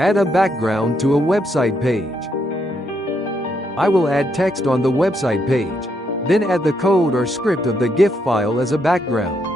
Add a background to a website page. I will add text on the website page, then add the code or script of the GIF file as a background.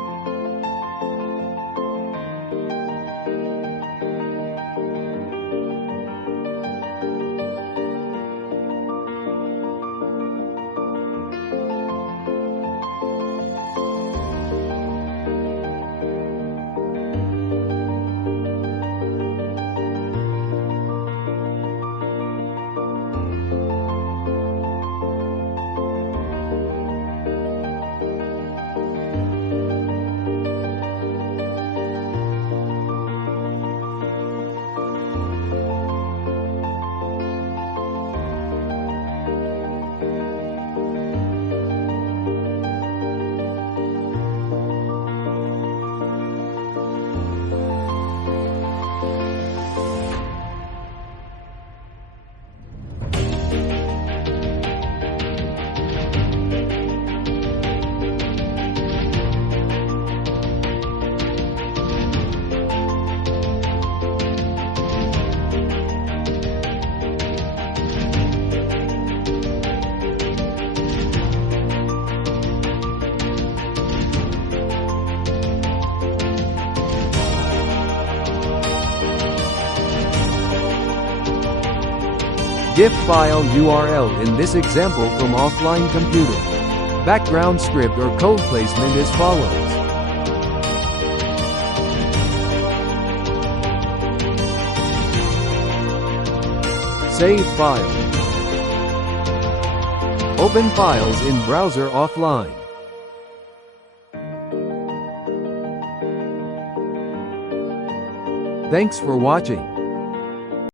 GIF file URL in this example from offline computer. Background script or code placement as follows. Save file. Open files in browser offline. Thanks for watching.